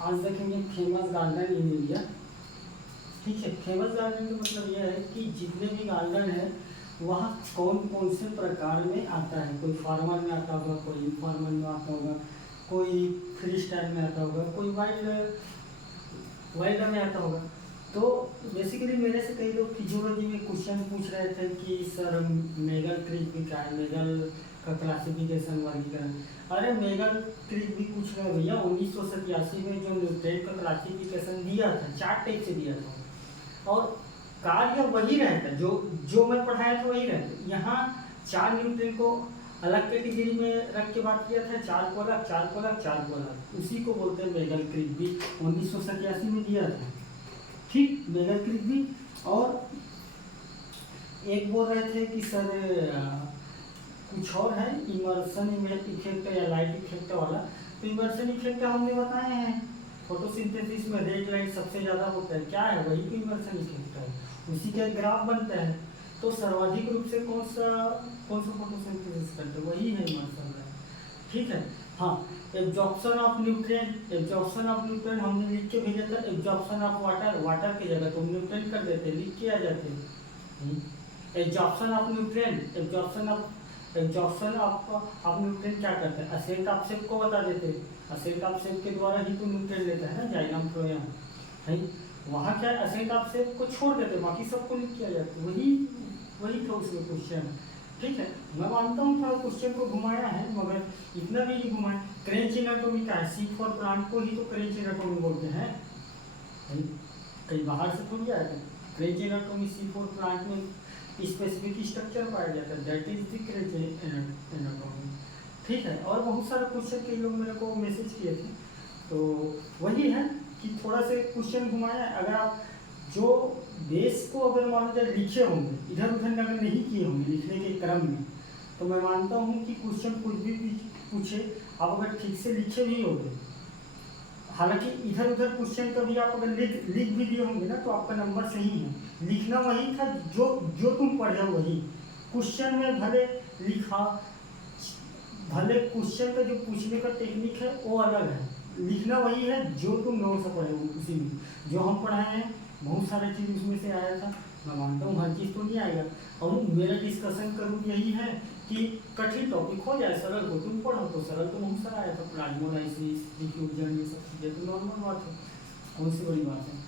आज देखेंगे famous garden in India. ठीक है, फेमस गार्डन का मतलब यह है कि जितने भी गार्डन है वहाँ कौन कौन से प्रकार में आता है। कोई फॉर्मल में आता होगा, कोई इनफॉर्मल में आता होगा, कोई फ्री स्टाइल में आता होगा, कोई वाइल्ड वाइल्ड में आता होगा। तो बेसिकली मेरे से कई लोग फिजियोलॉजी में क्वेश्चन पूछ रहे थे कि सर मेगल क्रीक भी क्या है, मेगल का क्लासिफिकेशन वर्गीकरण। अरे मेगल क्रीक भी कुछ नहीं भैया, 1987 में जो न्यूट्रेंट का क्लासिफिकेशन दिया था 4 टाइप से दिया था और कार्य वही रहता, जो जो मैं पढ़ाया था वही रहता। यहाँ 4 न्यूट्रेंट को अलग कैटेगरी में रख के बात किया था, 4 को अलग, 4 को अलग, 4 को अलग, उसी को बोलते हैं मेगल क्रीक भी। 1987 में दिया था, ठीक, मेगल क्रीक भी। और एक बोल रहे थे कि सर कुछ और है, इमर्सन इफेक्ट या लाइट इफेक्ट वाला। तो इमर्सन इफेक्ट हमने बताए हैं, फोटोसिंथेसिस में रेड लाइट सबसे ज़्यादा होता है, क्या है वही तो इमर्सन इफेक्ट है, उसी का ग्राफ बनता है। तो सर्वाधिक रूप से कौन सा फोटोसिंथेसिस करते हैं, वही है इमर्सन लाइट। ठीक है, हाँ। Absorption of nutrient, absorption of nutrient हमने लिख के भेजा था। एब्जॉर्प्शन ऑफ वाटर, वाटर की जगह तो न्यूट्रिएंट कर देते, लिख के आ जाते। Absorption of nutrient, absorption of nutrient क्या करते हैं, असेट ऑफ शेप को बता देते। असेट ऑफ शेप के द्वारा ही तो न्यूट्रिएंट लेता है ना, जाइलम फ्लोएम है। वहाँ क्या असेट ऑफ शेप को छोड़ देते, बाकी सबको लिख किया जाता, वही था उसमें क्वेश्चन। ठीक है, मैं मानता हूँ थोड़ा क्वेश्चन को घुमाया है, मगर इतना भी नहीं घुमाया। क्रेंच एनाटॉमी का है, सी फॉर प्लांट को ही तो क्रेंच एनाटॉमी बोलते हैं, कहीं बाहर से थोड़ी आया था। क्रेंच एनाटॉमी सी फॉर प्लांट में स्पेसिफिक स्ट्रक्चर पाया जाता है, दैट इज द क्रेंच एनाटॉमी। ठीक है, और बहुत सारे क्वेश्चन कई लोग मेरे को मैसेज किए थे, तो वही है कि थोड़ा से क्वेश्चन घुमाया। अगर आप जो बेस को अगर मान लीजिए लिखे होंगे, इधर उधर अगर नहीं किए होंगे लिखने के क्रम में, तो मैं मानता हूँ कि क्वेश्चन कुछ भी पूछे, आप अगर ठीक से लिखे भी होंगे, हालांकि इधर उधर क्वेश्चन कभी आप अगर लिख भी दिए होंगे ना, तो आपका नंबर सही है। लिखना वही था जो तुम पढ़े हो वही क्वेश्चन में, भले लिखा, भले क्वेश्चन का जो पूछने का टेक्निक है वो अलग है, लिखना वही है जो तुम नोट से पढ़े हो। उसी में जो हम पढ़ाए हैं बहुत सारे चीज़ उसमें से आया था। मैं मानता हूँ हर चीज़ तो नहीं आएगा, और मेरा डिस्कशन करूँ यही है कि कठिन टॉपिक हो जाए, सरल हो, तुम पढ़ो तो सरल तो बहुत सारा आया था, प्लाज्मोलाइसिस, डिफ्यूजन, ये सब चीज़ें तो नॉर्मल बात है, कौन सी बड़ी बात है।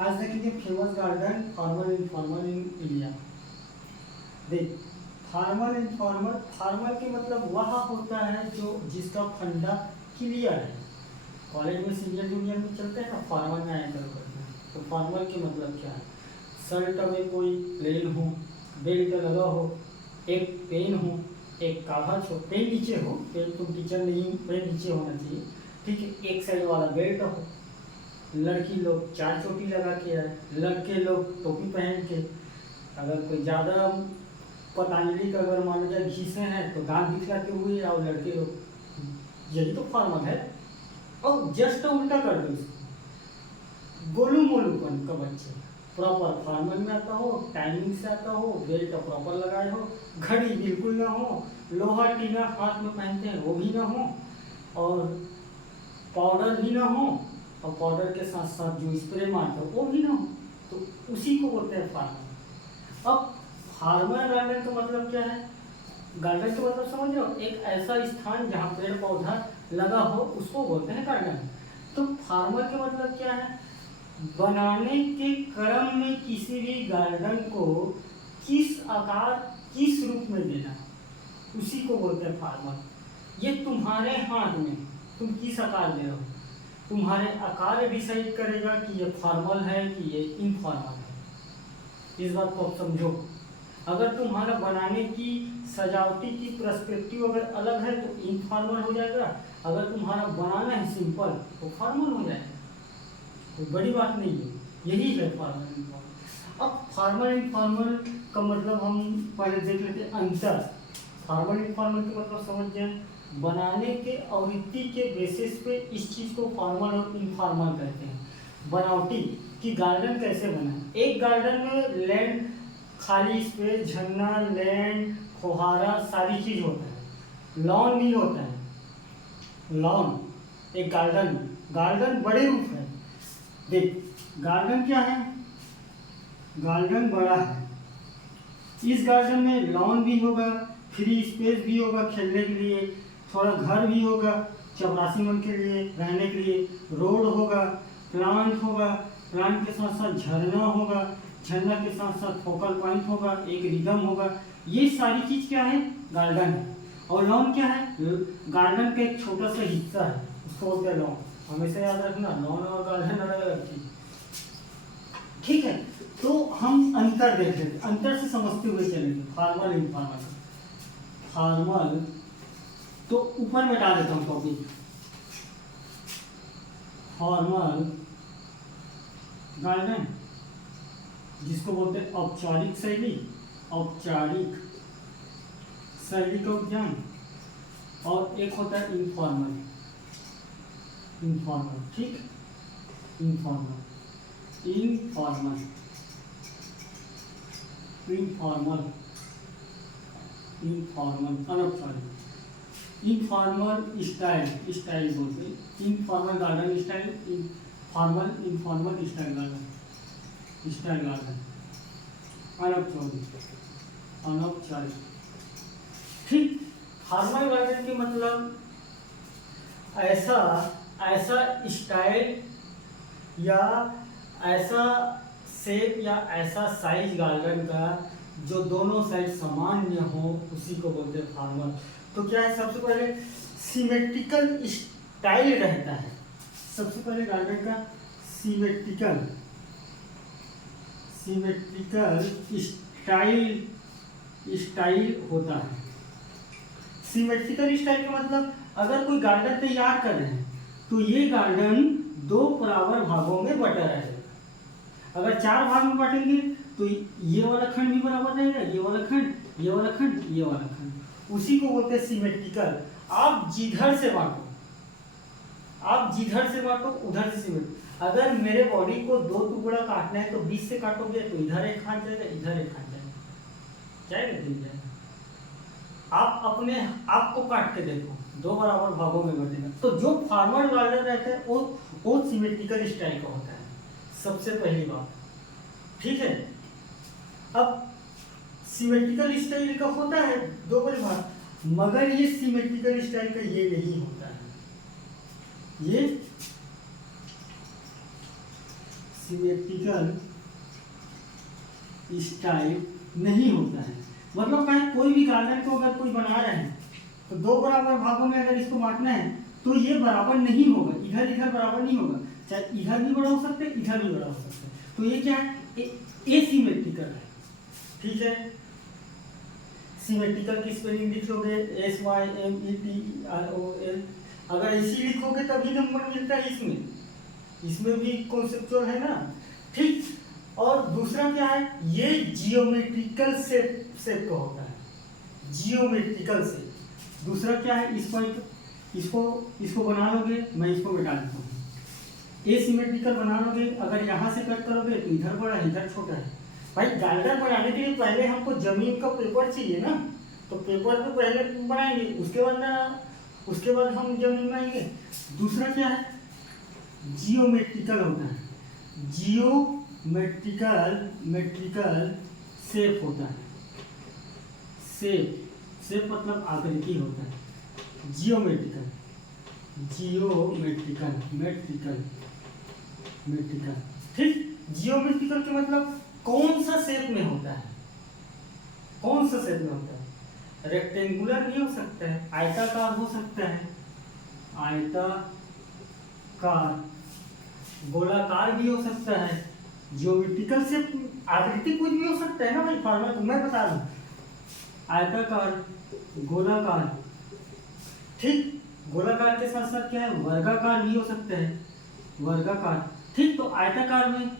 आज देखेंगे famous garden formal informal in India. देख, फॉर्मल इनफॉर्मल, फॉर्मल के मतलब वह होता है जो जिसका फंडा क्लियर है। कॉलेज में सीनियर जूनियर में चलते हैं ना, फॉर्मल में आया करते हैं। तो फॉर्मल के मतलब क्या है, शर्ट में कोई प्लेन हो, बेल्ट लगा हो, एक पेन हो, एक कागज हो, पेन नीचे हो, पेन तुम टीचर नहीं, पेन नीचे होना चाहिए, ठीक है, एक साइड वाला बेल्ट हो। लड़की लोग 4 चोटी लगा के आए, लड़के लोग टोपी पहन के। अगर कोई ज़्यादा पतंजलि का अगर मान लीजिए घीसे हैं तो दांत दिखलाते हुए, और लड़के लोग, यही तो फॉर्मल है। और जस्ट उल्टा कर दो इसको, गोलू मोलूपन का बच्चे प्रॉपर फॉर्मल में आता हो, टाइमिंग से आता हो, बेल्ट प्रॉपर लगाए हो, घड़ी बिल्कुल ना हो, लोहा टीना हाथ में पहनते हैं वो भी ना हो, और पाउडर भी ना हो, और पाउडर के साथ साथ जो स्प्रे मारते हो वो भी ना हो, तो उसी को बोलते हैं फॉर्मल। अब फॉर्मल गार्डन का मतलब क्या है, गार्डन का मतलब समझ रहे हो, एक ऐसा स्थान जहाँ पेड़ पौधा लगा हो उसको बोलते हैं गार्डन। तो फॉर्मल का मतलब क्या है, बनाने के क्रम में किसी भी गार्डन को किस आकार किस रूप में देना, उसी को बोलते हैं फॉर्मल। ये तुम्हारे हाथ में, तुम किस आकार दे रहे हो, तुम्हारे आकार डिसाइड करेगा कि ये फॉर्मल है कि ये इनफॉर्मल है। इस बात को आप समझो। अगर तुम्हारा बनाने की सजावटी की पर्सपेक्टिव अगर अलग है तो इनफॉर्मल हो जाएगा, अगर तुम्हारा बनाना है सिंपल तो फॉर्मल हो जाएगा, कोई बड़ी बात नहीं है, यही है फॉर्मल इनफॉर्मल। अब फॉर्मल इनफॉर्मल का मतलब हम पहले देख लेते हैं अंतर। फॉर्मल इनफॉर्मल का मतलब समझ जाए, बनाने के आवृत्ति के बेसिस पे इस चीज़ को फॉर्मल और इनफॉर्मल कहते हैं। बनावटी कि गार्डन कैसे बना, एक गार्डन में लैंड, खाली स्पेस, झरना, लैंड, फुहारा, सारी चीज़ होता है। लॉन भी होता है, लॉन एक गार्डन, गार्डन बड़े रूप है। देख गार्डन क्या है, गार्डन बड़ा है। इस गार्डन में लॉन भी होगा, फ्री स्पेस भी होगा खेलने के लिए, थोड़ा घर भी होगा चपरासी मन के लिए रहने के लिए, रोड होगा, प्लांट होगा, प्लांट के साथ साथ झरना होगा, झरना के साथ साथ फोकल पॉइंट होगा, एक रिदम होगा। ये सारी चीज क्या है, गार्डन है। और लॉन क्या है, गार्डन का एक छोटा सा हिस्सा है, उसको बोलते हैं लॉन। हमेशा याद रखना, लॉन और गार्डन अलग अलग चीज। ठीक है, तो हम अंतर देख लेते, अंतर से समझते हुए चलेंगे। फॉर्मल इनफॉर्मल, फॉर्मल तो ऊपर में डाल देता हूँ टॉपिक। फॉर्मल गार्डन जिसको बोलते हैं औपचारिक शैली, औपचारिक शैली का उद्यान, और एक होता है इनफॉर्मल, इनफॉर्मल। ठीक, इनफॉर्मल, इनफॉर्मल, इनफॉर्मल, इनफॉर्मल अनौपचारिक, इनफॉर्मल स्टाइल, स्टाइल बोलते हैं, informal garden style, formal informal style garden, style garden अनौपचारिक, अनौपचारिक। ठीक, फॉर्मल गार्डन के मतलब ऐसा ऐसा स्टाइल या ऐसा शेप या ऐसा साइज गार्डन का जो दोनों साइड सामान्य हो, उसी को बोलते हैं फॉर्मल। तो क्या है, सबसे पहले सिमेट्रिकल स्टाइल रहता है। सबसे पहले गार्डन का सिमेट्रिकल, सिमेट्रिकल स्टाइल, स्टाइल होता है। सिमेट्रिकल स्टाइल का मतलब अगर कोई गार्डन तैयार कर रहे हैं तो ये गार्डन दो बराबर भागों में बटा रहेगा। अगर 4 भाग में बांटेंगे तो ये वाला खंड भी बराबर रहेगा, ये वाला खंड, ये वाला खंड, ये वाला खंड, उसी को बोलते हैं सिमेट्रिकल। आप जिधर से बांटो, आप जिधर से बांटो उधर से सिमेट्रिकल। अगर मेरे बॉडी को 2 टुकड़ा काटना है तो 20 से काटोगे तो इधर एक हाथ जाएगा, इधर एक हाथ जाएगा, जाएगा नहीं जाएगा। आप अपने आप को काट के देखो, 2 बराबर भागों में बटेगा। तो जो फॉर्मल गार्डन रहता है वो सिमेट्रिकल स्टाइल का होता है, सबसे पहली बात। ठीक है, अब सिमेट्रिकल स्टाइल का होता है 2 बड़े भाग, मगर ये सिमेट्रिकल स्टाइल का ये नहीं होता है, ये सिमेट्रिकल स्टाइल नहीं होता है। मतलब क्या है, कोई भी गार्डन को अगर कोई बना रहे हैं तो 2 बराबर भागों में अगर इसको बांटना है तो ये बराबर नहीं होगा, इधर इधर बराबर नहीं होगा, चाहे इधर भी बड़ा हो सकता है, इधर भी बड़ा हो सकता है। तो ये क्या है, एसिमेट्रिकल है। ठीक है, सिमेट्रिकल की स्पेलिंग लिखोगे SYMETRICAL, अगर इसी लिखोगे तभी नंबर मिलता है इसमें, इसमें भी कॉन्सेप्चुअल है ना। ठीक, और दूसरा क्या है, ये जियोमेट्रिकल शेप का होता है, जियोमेट्रिकल शेप। दूसरा क्या है, इस पर इसको बना लोगे, मैं इसको मिटा देता हूँ। एसिमेट्रिकल बना लोगे, अगर यहाँ से कट करोगे तो इधर बड़ा है, इधर छोटा है। भाई गार्डन बनाने के लिए पहले हमको जमीन का पेपर चाहिए ना, तो पेपर पे पहले बनाएंगे, उसके बाद हम जमीन बनाएंगे। दूसरा क्या है, जियोमेट्रिकल होता है, मेट्रिकल शेप होता है। शेप मतलब आकृति होता है, जियोमेट्रिकल, मेट्रिकल। ठीक, जियोमेट्रिकल के मतलब कौन सा शेप में होता है, कौन सा शेप में होता है। रेक्टेंगुलर भी हो सकता है, आयताकार हो सकता है, आयताकार, गोलाकार भी हो सकता है। जियोमेट्रिकल शेप आकृति कुछ भी हो सकता है ना भाई, फॉर्मूला मैं बता दूं, आयताकार, गोलाकार। ठीक, गोलाकार के साथ साथ क्या है, वर्गाकार भी हो सकता है, वर्गाकार। ठीक, तो आयताकार में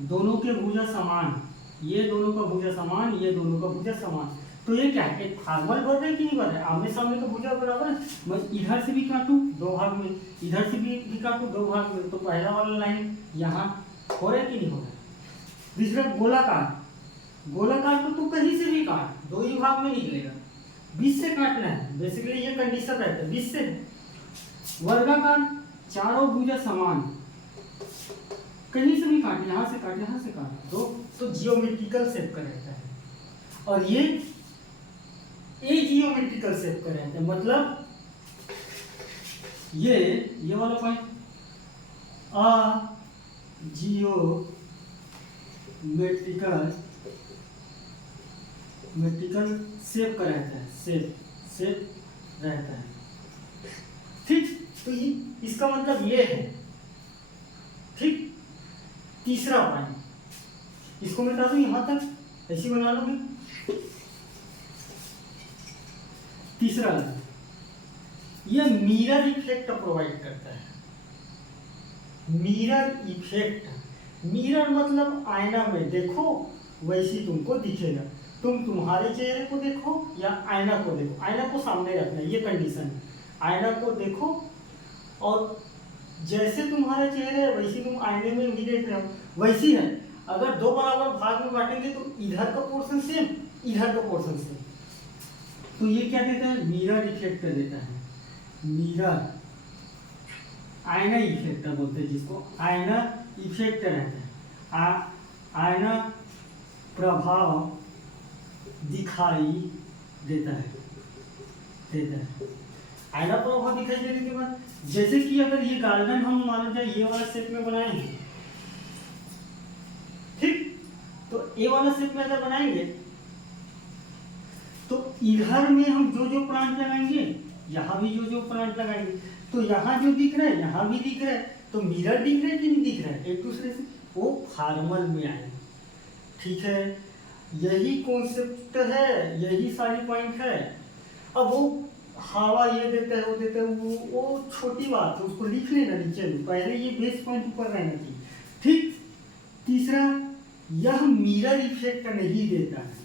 दोनों के भुजा समान, ये दोनों का भुजा समान, ये दोनों का भुजा समान। तो ये क्या है, एक फॉर्मल वर्ग है कि नहीं वर्ग है, आमने सामने का भुजा बराबर है। मैं इधर से भी काटूं 2 भाग में, इधर से भी काटूं 2 भाग में, तो पहला वाला लाइन यहाँ हो रहा है कि नहीं हो रहा है। दूसरा गोलाकार, गोलाकार तो तू कहीं से भी काट, 2 ही भाग में निकलेगा, 20 से काटना है, बेसिकली ये कंडीशन रहता है 20 से। वर्गाकार, चारों भुजा समान, कहीं से भी काटे, यहाँ से काटे, यहाँ से काटे तो जियोमेट्रिकल शेप का रहता है। और ये जियोमेट्रिकल शेप का रहता है, मतलब ये वाला पॉइंट जियोमेट्रिकल शेप का रहता है, शेप रहता है। ठीक, तो ये इसका मतलब ये है। ठीक, तीसरा पॉइंट, इसको मैं बता दूं यहां तक, ऐसी बना लूंगी। तीसरा, यह मिरर इफेक्ट प्रोवाइड करता है। मिरर इफेक्ट, मिरर मतलब आईना में देखो वैसी तुमको दिखेगा। तुम तुम्हारे चेहरे को देखो या आईना को देखो, आईना को सामने रखना है, ये कंडीशन है। आईना को देखो और जैसे तुम्हारा चेहरा है वैसी तुम आईने में भी देख रहे हो, वैसी है। अगर दो बराबर भाग में बांटेंगे तो इधर का पोर्शन सेम, इधर का पोर्शन सेम, तो ये क्या देता है? मिरर इफेक्ट देता है। मिरर, आईना इफेक्ट बोलते हैं जिसको, आईना इफेक्ट रहता है। आईना प्रभाव दिखाई देता है। आईना प्रभाव दिखाई देने के बाद, जैसे कि अगर ये गार्डन हम मान जाए ये वाला शेप में बनाएंगे, ठीक, तो ये वाला शेप में अगर बनाएंगे तो इधर में हम जो प्लांट लगाएंगे, यहाँ भी जो प्लांट लगाएंगे, तो यहाँ जो दिख रहा है यहाँ भी दिख रहा है, तो मिरर दिख रहा है कि नहीं दिख रहा है एक दूसरे से, वो फॉर्मल में आए। ठीक है, यही कॉन्सेप्ट है, यही सारी पॉइंट है। अब वो हवा ये देता है वो देता है, वो छोटी बात है, उसको लिख लेना नीचे में, पहले ये बेस पॉइंट ऊपर रहना चाहिए। ठीक, तीसरा, यह मिरर इफेक्ट नहीं देता है।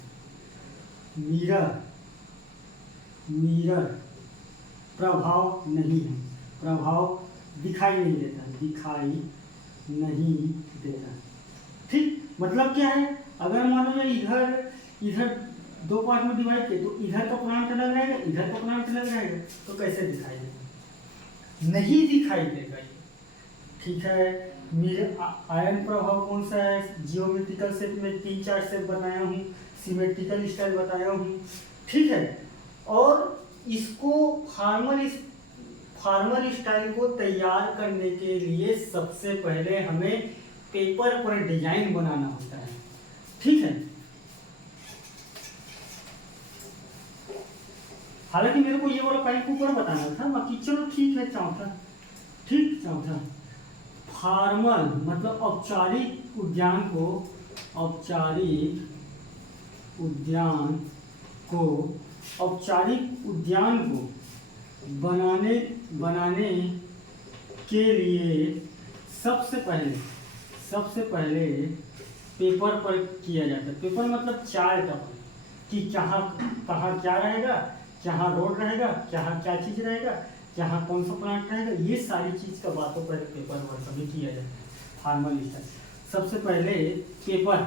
मिरर प्रभाव नहीं है, प्रभाव दिखाई नहीं देता। ठीक, मतलब क्या है? अगर मान लो इधर दो पार्ट में डिवाइड किए तो इधर का प्लांट अलग रहेगा, इधर का प्लांट अलग रहेगा, तो कैसे दिखाई देगा? नहीं दिखाई देगा ये। ठीक है, मेरे आयन प्रभाव कौन सा है? जियोमेट्रिकल शेप में 3-4 शेप बनाया हूँ, सिमेट्रिकल स्टाइल बताया हूँ। ठीक है, और इसको फॉर्मल स्टाइल को तैयार करने के लिए सबसे पहले हमें पेपर पर डिजाइन बनाना होता है। ठीक है, हालांकि मेरे को ये वाला पॉइंट ऊपर बताना था, बाकी चलो ठीक है। चौथा, फॉर्मल मतलब औपचारिक उद्यान को बनाने के लिए सबसे पहले पेपर पर किया जाता है। पेपर मतलब चार्ट, कि कहाँ क्या रहेगा, कहाँ रोड रहेगा, कहाँ क्या चीज़ रहेगा, कहाँ कौन सा प्लांट रहेगा, ये सारी चीज़ का बातों पर पेपर वर्क में किया जाता है। फॉर्मल स्टाइल सबसे पहले पेपर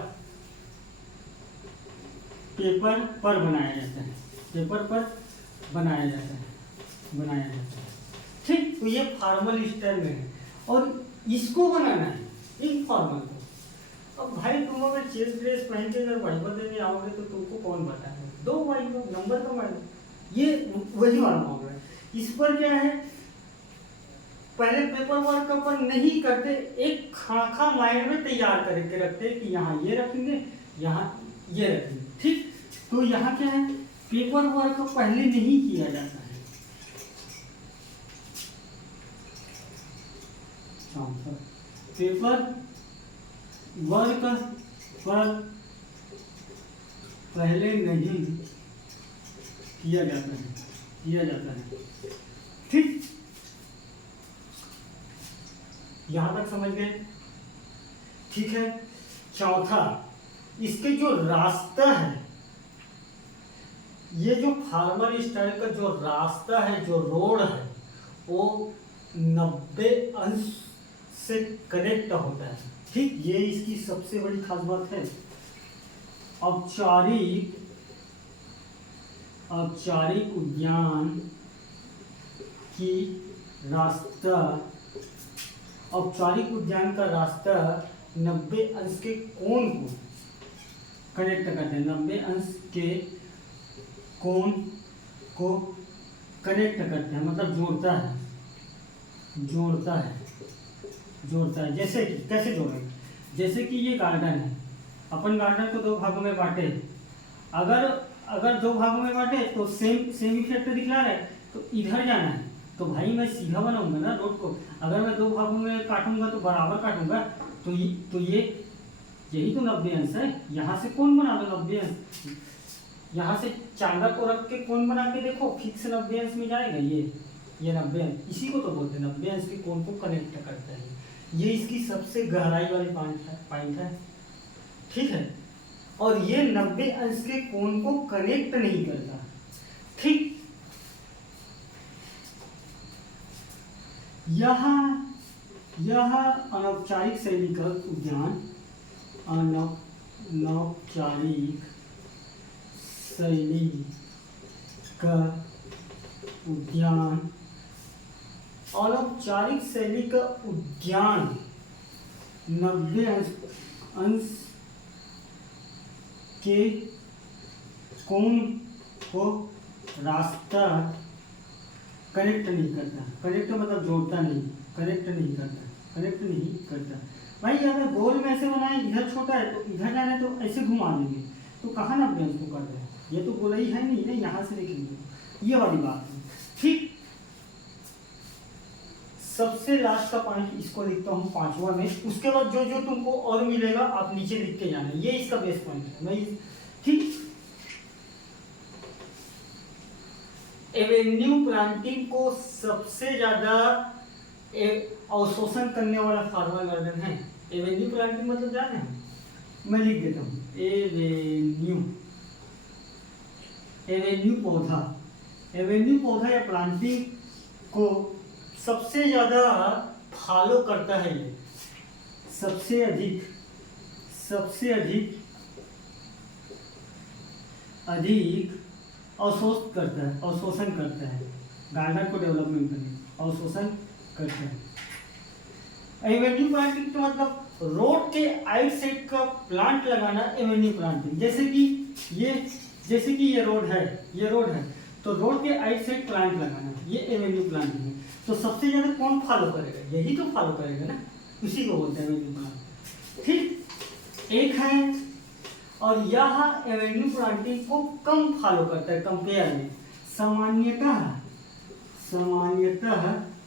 पर बनाया जाता है। ठीक, तो ये फॉर्मल स्टाइल में है, और इसको बनाना है इनफॉर्मल को। अब भाई तुम अगर चेस्ट ड्रेस पहन के अगर वाइपर देने आओगे तो तुमको कौन बताएगा? दो वाइपर नंबर का माइनस, ये वही वाला मामला है। इस पर क्या है, पहले पेपर वर्क पर नहीं करते, एक खाका माइंड में तैयार करके रखते कि यहाँ ये रखेंगे, यहाँ ये रखेंगे। ठीक, तो यहाँ क्या है, पेपर वर्क पहले नहीं किया जाता है। पेपर वर्क पर पहले नहीं किया जाता है। ठीक, यहां तक समझ गए? ठीक है, चौथा, इसके जो रास्ता है, ये जो फॉर्मल स्टाइल का जो रास्ता है, जो रोड है, वो 90 अंश से कनेक्ट होता है। ठीक, ये इसकी सबसे बड़ी खास बात है। औपचारिक उद्यान की रास्ता, औपचारिक उद्यान का रास्ता 90 अंश के कोण को कनेक्ट करते हैं, 90 अंश के कोण को कनेक्ट करते हैं, मतलब जोड़ता है, जोड़ता है, जोड़ता है। जैसे कि कैसे जोड़ेंगे, जैसे कि ये गार्डन है, अपन गार्डन को दो भागों में बांटे, अगर दो भागों में बांटे तो सेम इफेक्ट दिखला रहा है, तो इधर जाना है तो भाई मैं सीधा बनाऊंगा ना रोड को। अगर मैं दो भागों में काटूंगा तो बराबर काटूंगा, तो ये यही तो 90 अंश है। यहाँ से कौन बना दो 90 अंश, यहाँ से चांदा को रख के कौन बना के देखो, फिक्स 90 अंश में जाएगा ये 90 अंश, इसी को तो बोलते हैं 90 अंश के कोण को कनेक्ट करता है। ये इसकी सबसे गहराई वाली पॉइंट है, ठीक है। और ये 90 अंश के कोण को कनेक्ट नहीं करता, ठीक। यह अनौपचारिक शैली का उद्यान, अनौपचारिक शैली का उद्यान, अनौपचारिक शैली का उद्यान 90 अंश के कोण को रास्ता कनेक्ट नहीं करता, कनेक्ट मतलब जोड़ता नहीं, कनेक्ट नहीं करता। भाई अगर गोल में ऐसे बनाए, इधर छोटा है तो इधर जाना है तो ऐसे घुमा देंगे, तो कहाँ 90 अंश को कर रहे हैं, ये तो गोलाई है नहीं ना, यहाँ से देखेंगे, ये वाली बात है, ठीक। सबसे लास्ट का पॉइंट इसको लिखता हूँ 5वां में, उसके बाद जो जो तुमको और मिलेगा आप नीचे लिख के जाना, ये इसका बेस पॉइंट है भाई, ठीक। एवेन्यू प्लांटिंग को सबसे ज्यादा अवशोषण करने वाला फार्मर गार्डन है। एवेन्यू प्लांटिंग मतलब जाना है, मैं लिख देता हूँ, एवेन्यू पौधा या प्लांटिंग को सबसे ज्यादा फॉलो करता है, ये सबसे अधिक अवशोषण करता है गार्डन को डेवलपमेंट करने, अवशोषण करता है। एवेन्यू प्लांटिंग तो मतलब रोड के आइट साइड का प्लांट लगाना, एवेन्यू प्लांटिंग। जैसे कि ये रोड है तो रोड के आइट साइड प्लांट लगाना, ये एवेन्यू प्लांटिंग है। तो सबसे ज्यादा कौन फॉलो करेगा, यही तो फॉलो करेगा ना, उसी को बोलते हैं एवेन्यू प्लांटिंग, ठीक। एक है, और यह एवेन्यू प्लांटिंग को कम फॉलो करता है कंपेयर में, सामान्यतः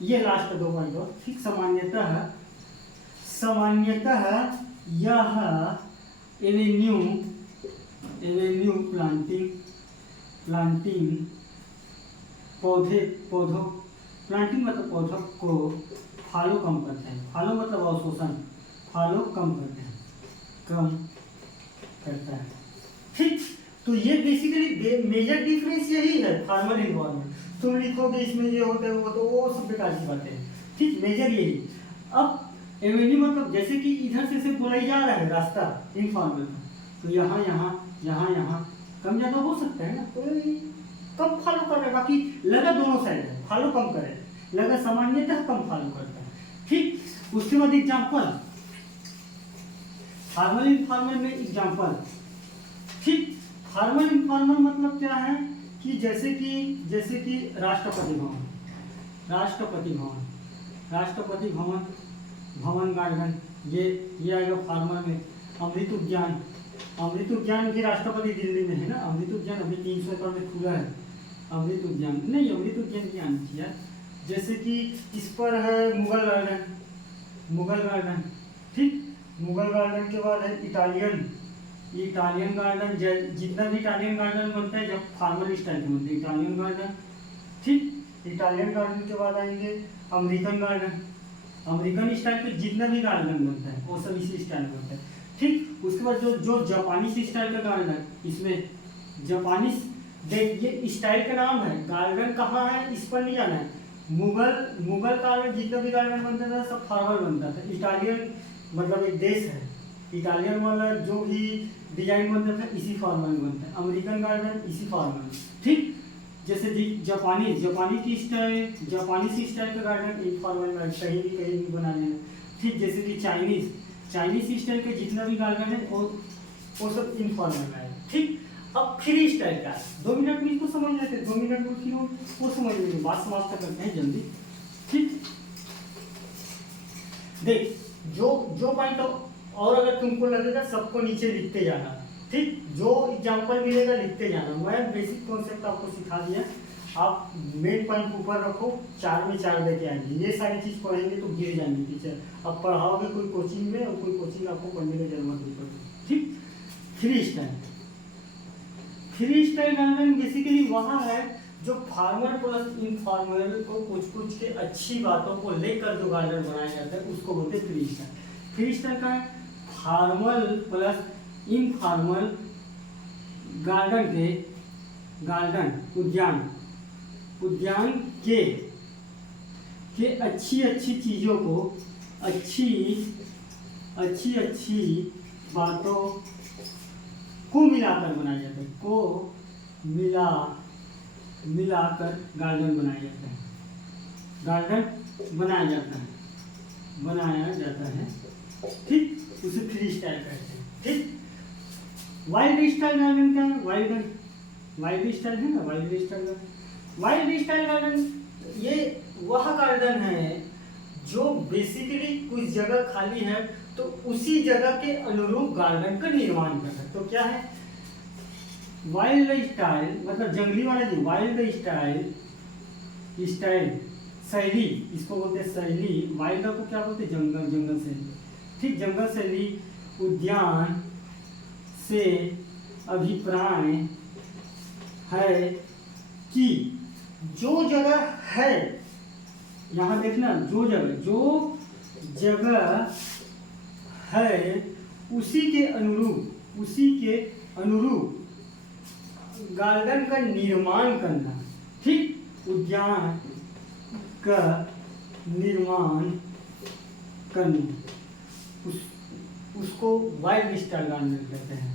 ये लास्ट 2 पॉइंट और, ठीक। सामान्यतः यह एवेन्यू प्लांटिंग पौधों प्लांटिंग मतलब पौधों को फॉलो कम करते हैं, फॉलो मतलब अवशोषण, फॉलो कम करता है, ठीक। तो ये बेसिकली मेजर डिफरेंस यही है फार्मर इन्वायरमेंट। तुम लिखोगे इसमें ये होता है वो सब बेकार की बातें हैं, ठीक। मेजर यही। अब एवेन्यू मतलब जैसे कि इधर से बोलाई जा रहा है रास्ता इन फार्मर का, तो यहाँ कम ज़्यादा हो सकता है ना, कोई कम फॉलो कर रहा है, बाकी लगा दोनों साइड है, फॉलो कम करे, लगा सामान्यतः कम फॉलो करता है, ठीक। उसके बाद एग्जाम्पल, फार्मर इन्फॉर्मर में एग्जाम्पल, ठीक। फार्मर इन्फॉर्मर मतलब क्या है कि जैसे कि राष्ट्रपति भवन गार्डन, ये आएगा फार्मर में। अमृत उद्यान की राष्ट्रपति दिल्ली में है ना, अमृत उद्यान अभी 300 एकड़ में खुला है, अमृत उद्यान की आनी चाहिए। जैसे कि इस पर है मुगल गार्डन, ठीक। मुगल गार्डन के बाद है इटालियन गार्डन, जितना भी इटालियन गार्डन बनता है जब फार्मर स्टाइल में बनते हैं इटालियन गार्डन, ठीक। इटालियन गार्डन के बाद आएंगे अमेरिकन गार्डन, अमेरिकन स्टाइल पे जितना भी गार्डन बनता है वो सब इसी स्टाइल में बनता है, ठीक। उसके बाद जो जापानीज स्टाइल का गार्डन, इसमें जापानीज, देख ये स्टाइल का नाम है, गार्डन कहाँ है इस पर नहीं जाना है। मुगल गार्डन जितना भी गार्डन बनता था सब फार्मर बनता था। इटालियन मतलब एक देश है, इटालियन वाला जो भी डिजाइन बनता था इसी फार्मर में बनता है। अमेरिकन गार्डन इसी फार्मर में, ठीक। जैसे जापानी स्टाइल का गार्डन इनफॉर्मल में कहीं भी बना लेना। ठीक, जैसे कि चाइनीज स्टाइल का जितना भी गार्डन है वो सब इनफॉर्मल में है। ठीक, अब फ्री स्टाइल का 2 मिनट में इसको समझ लेते हैं, 2 मिनट में फिर वो समझ लेंगे, बात समाप्त करते हैं जल्दी। ठीक, देख जो पॉइंट और अगर तुमको लगेगा सबको नीचे लिखते जाना। ठीक, जो एग्जांपल मिलेगा लिखते जाना। मैं बेसिक कॉन्सेप्ट आपको सिखा दिया, आप मेन पॉइंट ऊपर रखो, 4 में 4 लेके आएंगे। ये सारी चीज़ पढ़ेंगे तो गिर जाएंगे टीचर। अब पढ़ाओगे कोई कोचिंग में और कोई कोचिंग आपको पढ़ने की जरूरत नहीं पड़ेगी। ठीक, फ्री स्टाइल गार्डन बेसिकली वहाँ है जो फार्मर प्लस इनफॉर्मल को कुछ के अच्छी बातों को लेकर जो गार्डन बनाया जाता है उसको बोलते हैं फ्री स्टाइल। फ्री स्टाइल का है फार्मल प्लस इनफॉर्मल उद्यान के अच्छी चीज़ों को अच्छी बातों को मिलाकर बनाया जाता है, मिलाकर गार्डन बनाया जाता है। ठीक, उसे फ्री स्टाइल कहते हैं। ठीक, वाइल्ड स्टाइल गार्डन क्या है? वाइल्ड स्टाइल है ना, वाइल्ड स्टाइल गार्डन ये वह गार्डन है जो बेसिकली कुछ जगह खाली है तो उसी जगह के अनुरूप गार्डन का निर्माण करता है। तो क्या है वाइल्ड स्टाइल? मतलब जंगली वाला जी, वाइल्ड स्टाइल शैली, इसको बोलते हैं शैली। वाइल्ड को क्या बोलते हैं? जंगल शैली। ठीक, जंगल शैली उद्यान से अभिप्राय है कि जो जगह है, यहाँ देखना, जो जगह है उसी के अनुरूप गार्डन का निर्माण करना। ठीक, उद्यान का निर्माण करना उसको वाइल्ड स्टाइल गार्डन कहते हैं।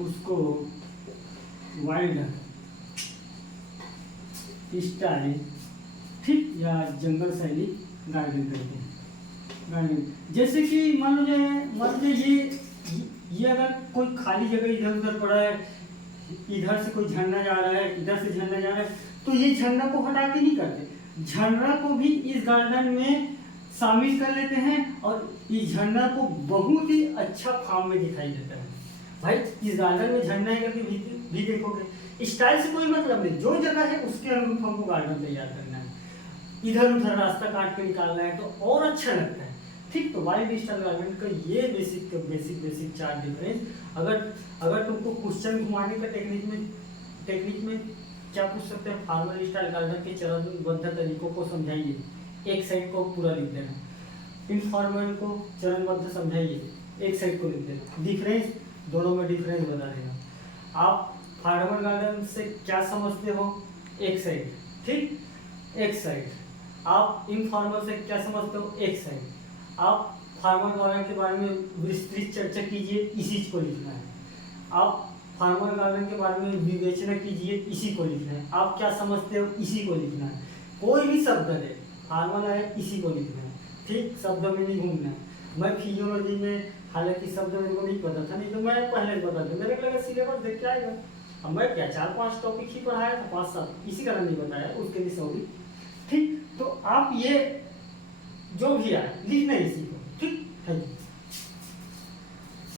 उसको वाइल्ड स्टाइल, ठीक, या जंगल शैली गार्डन कहते हैं। जैसे कि मान लीजिए ये अगर कोई खाली जगह इधर उधर पड़ा है, इधर से कोई झरना जा रहा है, इधर से झरना जा रहा है, तो ये झरना को हटा के नहीं करते, झरना को भी इस गार्डन में शामिल कर लेते हैं और इस झरना को बहुत ही अच्छा फॉर्म में दिखाई देता है। भाई इस गार्डन में झरना है करके भी देखोगे, स्टाइल से कोई मतलब नहीं, जो जगह है उसके अनुरूप हमको गार्डन तैयार करना है। इधर उधर रास्ता काट के निकालना है तो और अच्छा लगता है। ठीक, तो वाइल्ड स्टाइल गार्डन का ये बेसिक 4 डिफरेंस। अगर तुमको क्वेश्चन घुमाने का टेक्निक में क्या पूछ सकते हैं, फार्मल स्टाइल गार्डन के चरणबद्ध तरीकों को समझाइए, एक साइड को पूरा लिख देना। इनफॉर्मल को चरणबद्ध समझाइए, एक साइड को लिख देना। डिफरेंस, दोनों में डिफरेंस बता देना। आप फार्मल गार्डन से क्या समझते हो, एक साइड। ठीक, एक साइड। आप इनफॉर्मल से क्या समझते हो, एक साइड। आप फार्मल गार्डन के बारे में विस्तृत चर्चा कीजिए, इसी को लिखना है। आप फार्मल गार्डन के बारे में विवेचना कीजिए, इसी को लिखना है। आप क्या समझते हो, इसी को लिखना है। कोई भी शब्द है, फार्मल है, इसी को लिखना है। ठीक, शब्द में नहीं घूमना है। मैं फिजियोलॉजी में हालांकि शब्द मेरे को नहीं पता था, नहीं तो मैं पहले बता दूँ, मेरे को लगा सिलेबस देख के आएगा। अब मैं क्या 4-5 टॉपिक ही पढ़ाया था, 5-7, इसी कारण नहीं बताया, उसके लिए सॉरी। ठीक, तो आप ये जो भी है लिखना इसी को।